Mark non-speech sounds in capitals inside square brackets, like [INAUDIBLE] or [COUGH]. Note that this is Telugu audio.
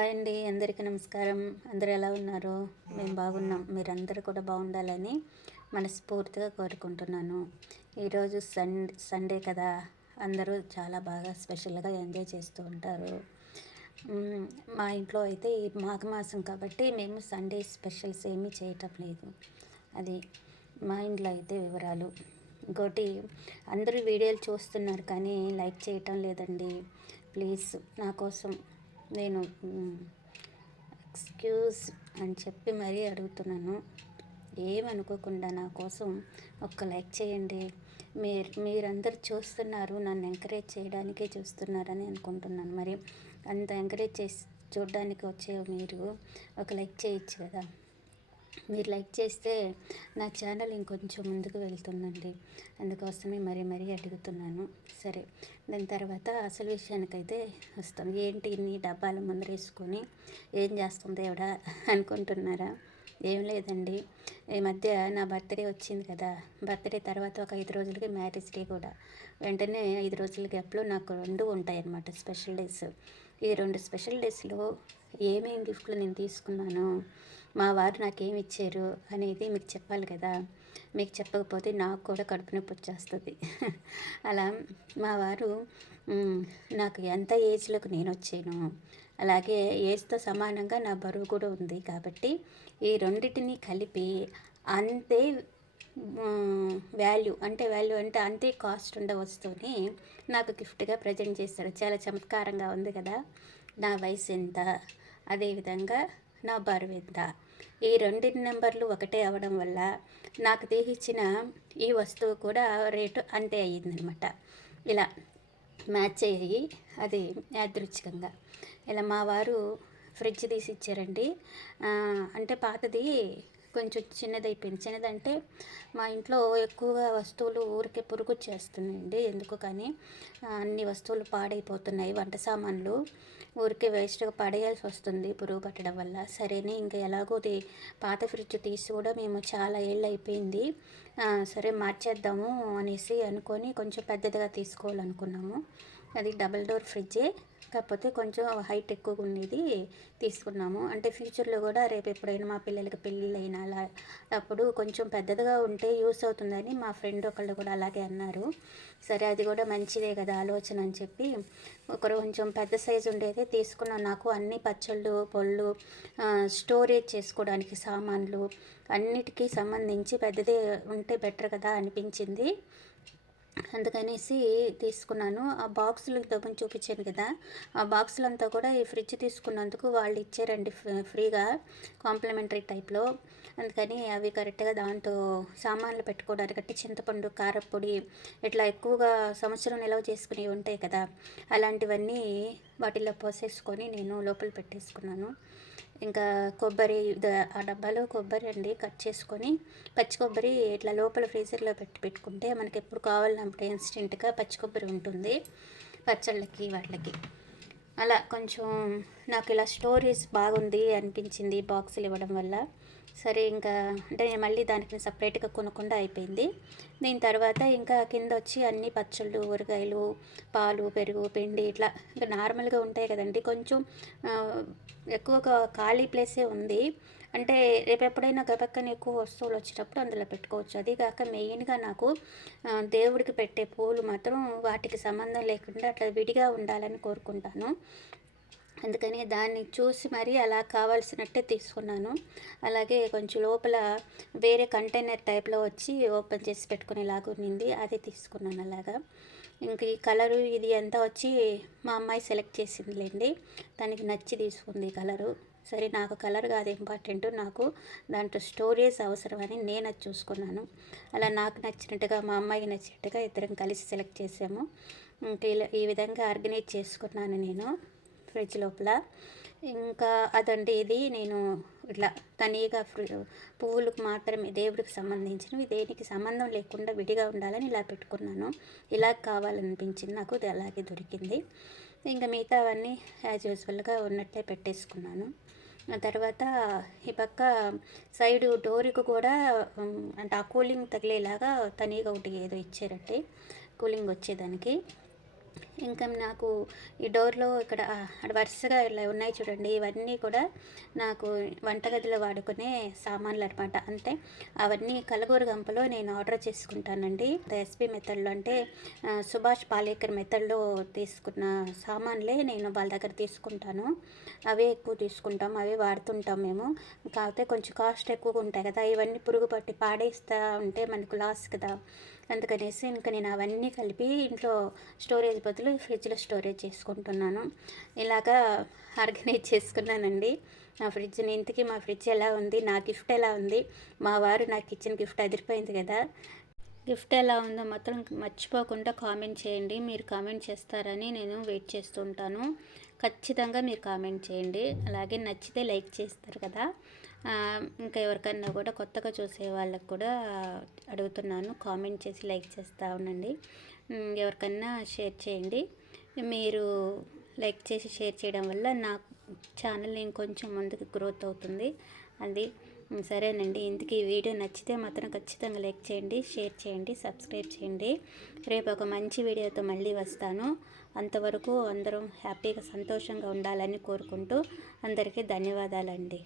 హాయ్ అండి అందరికీ నమస్కారం. అందరూ ఎలా ఉన్నారు? మేము బాగున్నాం. మీరందరూ కూడా బాగుండాలని మనస్ఫూర్తిగా కోరుకుంటున్నాను. ఈరోజు సండే సండే కదా. అందరూ చాలా బాగా స్పెషల్గా ఎంజాయ్ చేస్తూ ఉంటారు. మా ఇంట్లో అయితే ఈ మాఘమాసం కాబట్టి మేము సండే స్పెషల్స్ ఏమీ చేయటం లేదు. అది మా ఇంట్లో అయితే వివరాలు. ఇంకోటి అందరూ వీడియోలు చూస్తున్నారు కానీ లైక్ చేయటం లేదండి. ప్లీజ్ నా కోసం నేను ఎక్స్క్యూజ్ అని చెప్పి మరీ అడుగుతున్నాను. ఏమనుకోకుండా నా కోసం ఒక్క లైక్ చేయండి. మీరు మీరందరూ చూస్తున్నారు నన్ను ఎంకరేజ్ చేయడానికే చూస్తున్నారని అనుకుంటున్నాను. మరి అంత ఎంకరేజ్ చేసి చూడడానికి వచ్చే మీరు ఒక లైక్ చేయొచ్చు కదా. మీరు లైక్ చేస్తే నా ఛానల్ ఇంకొంచెం ముందుకు వెళ్తుందండి. అందుకోసమే మరీ మరీ అడుగుతున్నాను. సరే దాని తర్వాత అసలు విషయానికైతే వస్తాం. ఏంటి ఇన్ని డబ్బాల ముందరేసుకొని ఏం చేస్తుంది ఎవడ అనుకుంటున్నారా? ఏం లేదండి. ఈ మధ్య నా బర్త్డే వచ్చింది కదా. బర్త్డే తర్వాత ఒక ఐదు రోజులకి మ్యారేజ్ డే కూడా. వెంటనే ఐదు రోజుల గ్యాప్లో నాకు రెండు ఉంటాయన్నమాట స్పెషల్ డేస్. ఈ రెండు స్పెషల్ డేస్లో ఏమేమి గిఫ్ట్లు నేను తీసుకున్నాను? మా వారు నాకేమి ఇచ్చారు అనేది మీకు చెప్పాలి కదా. మీకు చెప్పకపోతే నాకు కూడా కడుపు నొప్పి వచ్చేస్తుంది. [LAUGHS] అలా మా వారు నాకు ఎంత ఏజ్లోకి నేను వచ్చాను అలాగే ఏజ్తో సమానంగా నా బరువు కూడా ఉంది కాబట్టి ఈ రెండింటిని కలిపి అంతే వాల్యూ అంటే వాల్యూ అంటే అంతే కాస్ట్ ఉండే వస్తువుని నాకు గిఫ్ట్గా ప్రజెంట్ చేస్తారు చాలా చమత్కారంగా ఉంది కదా. నా వయసు ఎంత? అదేవిధంగా నా బరువు ఎంత ఈ రెండు నెంబర్లు ఒకటే అవడం వల్ల నాకు తీసిచ్చిన ఈ వస్తువు కూడా రేటు అంతే అయ్యిందనమాట ఇలా మ్యాచ్ అయ్యాయి అది యాదృచ్ఛికంగా. ఇలా మా వారు ఫ్రిడ్జ్ తీసి ఇచ్చారండి అంటే పాతది కొంచెం చిన్నదైపోయింది. చిన్నదంటే మా ఇంట్లో ఎక్కువగా వస్తువులు ఊరికే పురుగు చేస్తున్నాయండి ఎందుకు కానీ అన్ని వస్తువులు పాడైపోతున్నాయి. వంట సామాన్లు ఊరికే వేస్ట్గా పడేయాల్సి వస్తుంది పురుగు పట్టడం వల్ల. సరేనే ఇంకా ఎలాగో పాత ఫ్రిడ్జ్ తీసి కూడా మేము చాలా ఏళ్ళు అయిపోయింది సరే మార్చేద్దాము అనేసి అనుకొని కొంచెం పెద్దదిగా తీసుకోవాలనుకున్నాము. అది డబల్ డోర్ ఫ్రిడ్జే. కాకపోతే కొంచెం హైట్ ఎక్కువగా ఉండేది తీసుకున్నాము. అంటే ఫ్యూచర్లో కూడా రేపు ఎప్పుడైనా మా పిల్లలకి పెళ్ళిళ్ళైనా అలా అప్పుడు కొంచెం పెద్దదిగా ఉంటే యూస్ అవుతుందని మా ఫ్రెండ్ ఒకళ్ళు కూడా అలాగే అన్నారు. సరే అది కూడా మంచిదే కదా ఆలోచన అని చెప్పి ఒకరు కొంచెం పెద్ద సైజు ఉండేదే తీసుకున్నాను. నాకు అన్ని పచ్చళ్ళు పొళ్ళు స్టోరేజ్ చేసుకోవడానికి సామాన్లు అన్నిటికీ సంబంధించి పెద్దదే ఉంటే బెటర్ కదా అనిపించింది. అందుకనేసి తీసుకున్నాను. ఆ బాక్సులు ఇంతకుముందు చూపించాను కదా ఆ బాక్సులంతా కూడా ఈ ఫ్రిడ్జ్ తీసుకున్నందుకు వాళ్ళు ఇచ్చారండి ఫ్రీగా కాంప్లిమెంటరీ టైప్లో. అందుకని అవి కరెక్ట్గా దాంతో సామాన్లు పెట్టుకోవడానికి అంటే చింతపండు కారపొడి ఇట్లా ఎక్కువగా సంవత్సరం నిల్వ చేసుకునేవి ఉంటాయి కదా అలాంటివన్నీ వాటిల్లో పోసేసుకొని నేను లోపల పెట్టేసుకున్నాను. ఇంకా కొబ్బరి ఆ డబ్బాలో కొబ్బరి అండి కట్ చేసుకొని పచ్చి కొబ్బరి ఇట్లా లోపల ఫ్రీజర్లో పెట్టి పెట్టుకుంటే మనకి ఎప్పుడు కావాలన్నప్పుడు ఇన్స్టెంట్గా పచ్చి కొబ్బరి ఉంటుంది. పచ్చళ్ళకి వాటికి. అలా కొంచెం నాకు ఇలా స్టోరీస్ బాగుంది అనిపించింది బాక్సులు ఇవ్వడం వల్ల. సరే ఇంకా అంటే నేను మళ్ళీ దానికి సపరేట్గా కొనకుండా అయిపోయింది. దీని తర్వాత ఇంకా కింద వచ్చి అన్ని పచ్చళ్ళు ఊరగాయలు పాలు పెరుగు పిండి ఇట్లా ఇంకా నార్మల్గా ఉంటాయి కదండి. కొంచెం ఎక్కువగా ఖాళీ ప్లేసే ఉంది. అంటే రేపు ఎప్పుడైనా గబక్కన ఎక్కువ వస్తువులు వచ్చేటప్పుడు అందులో పెట్టుకోవచ్చు. అది కాక మెయిన్గా నాకు దేవుడికి పెట్టే పూలు మాత్రం వాటికి సంబంధం లేకుండా అట్లా విడిగా ఉండాలని కోరుకుంటాను. అందుకని దాన్ని చూసి మరీ అలా కావాల్సినట్టే తీసుకున్నాను. అలాగే కొంచెం లోపల వేరే కంటైనర్ టైప్లో వచ్చి ఓపెన్ చేసి పెట్టుకునేలాగా ఉన్నింది. అది తీసుకున్నాను అలాగా. ఇంక ఈ కలరు ఇది అంతా వచ్చి మా అమ్మాయి సెలెక్ట్ చేసిందిలేండి. దానికి నచ్చి తీసుకుంది కలరు. సరే నాకు కలర్ కాదు ఇంపార్టెంట్. నాకు దాంట్లో స్టోరేజ్ అవసరమని నేను అది చూసుకున్నాను. అలా నాకు నచ్చినట్టుగా మా అమ్మాయికి నచ్చినట్టుగా ఇద్దరం కలిసి సెలెక్ట్ చేసాము. ఇంకా ఇలా ఈ విధంగా ఆర్గనైజ్ చేసుకున్నాను నేను. ఫ్రిడ్జ్ లోపల. ఇంకా అదండి ఇది నేను ఇట్లా తనీగా పువ్వులకు మాత్రమే దేవుడికి సంబంధించినవి దేనికి సంబంధం లేకుండా విడిగా ఉండాలని ఇలా పెట్టుకున్నాను. ఇలా కావాలనిపించింది నాకు ఇది అలాగే దొరికింది. ఇంకా మిగతావన్నీ యాజ్ యూజువల్గా ఉన్నట్టే పెట్టేసుకున్నాను. ఆ తర్వాత ఈ పక్క సైడ్ డోర్కి కూడా అంటే ఆ కూలింగ్ తగిలేలాగా తనీగా ఒకటి ఏదో ఇచ్చారంటే కూలింగ్ వచ్చేదానికి. ఇంకా నాకు ఈ డోర్లో ఇక్కడ వరుసగా ఇలా ఉన్నాయి చూడండి. ఇవన్నీ కూడా నాకు వంటగదిలో వాడుకునే సామాన్లు అనమాట అంటే అవన్నీ కలగూరు గంపలో నేను ఆర్డర్ చేసుకుంటానండి. ఎస్పీ మెథడ్లో అంటే సుభాష్ పాలేకర్ మెథడ్లో తీసుకున్న సామాన్లే నేను వాళ్ళ దగ్గర తీసుకుంటాను. అవే ఎక్కువ తీసుకుంటాం అవే వాడుతుంటాం మేము. కాకపోతే కొంచెం కాస్ట్ ఎక్కువగా ఉంటాయి కదా. ఇవన్నీ పురుగు పట్టి పాడేస్తా ఉంటే మనకు లాస్ కదా. అందుకనేసి ఇంకా నేను అవన్నీ కలిపి ఇంట్లో స్టోరేజ్ బదులు ఫ్రిడ్జ్లో స్టోరేజ్ చేసుకుంటున్నాను. ఇలాగా ఆర్గనైజ్ చేసుకున్నానండి. నా ఫ్రిడ్జ్ని ఇంతకీ మా ఫ్రిడ్జ్ ఎలా ఉంది? నా గిఫ్ట్ ఎలా ఉంది? మా వారు నాకు ఇచ్చిన గిఫ్ట్ అదిరిపోయింది కదా. గిఫ్ట్ ఎలా ఉందో మాత్రం మర్చిపోకుండా కామెంట్ చేయండి. మీరు కామెంట్ చేస్తారని నేను వెయిట్ చేస్తుంటాను. ఖచ్చితంగా మీరు కామెంట్ చేయండి. అలాగే నచ్చితే లైక్ చేస్తారు కదా. ఇంకా ఎవరికన్నా కూడా కొత్తగా చూసే వాళ్ళకు కూడా అడుగుతున్నాను. కామెంట్ చేసి లైక్ చేస్తూ ఉండండి. ఎవరికన్నా షేర్ చేయండి. మీరు లైక్ చేసి షేర్ చేయడం వల్ల నా ఛానల్ ఇంకొంచెం ముందుకు గ్రోత్ అవుతుంది. అది సరేనండి. ఇందుకు ఈ వీడియో నచ్చితే మాత్రం ఖచ్చితంగా లైక్ చేయండి షేర్ చేయండి సబ్స్క్రైబ్ చేయండి. రేపు ఒక మంచి వీడియోతో మళ్ళీ వస్తాను. అంతవరకు అందరం హ్యాపీగా సంతోషంగా ఉండాలని కోరుకుంటూ అందరికీ ధన్యవాదాలండి.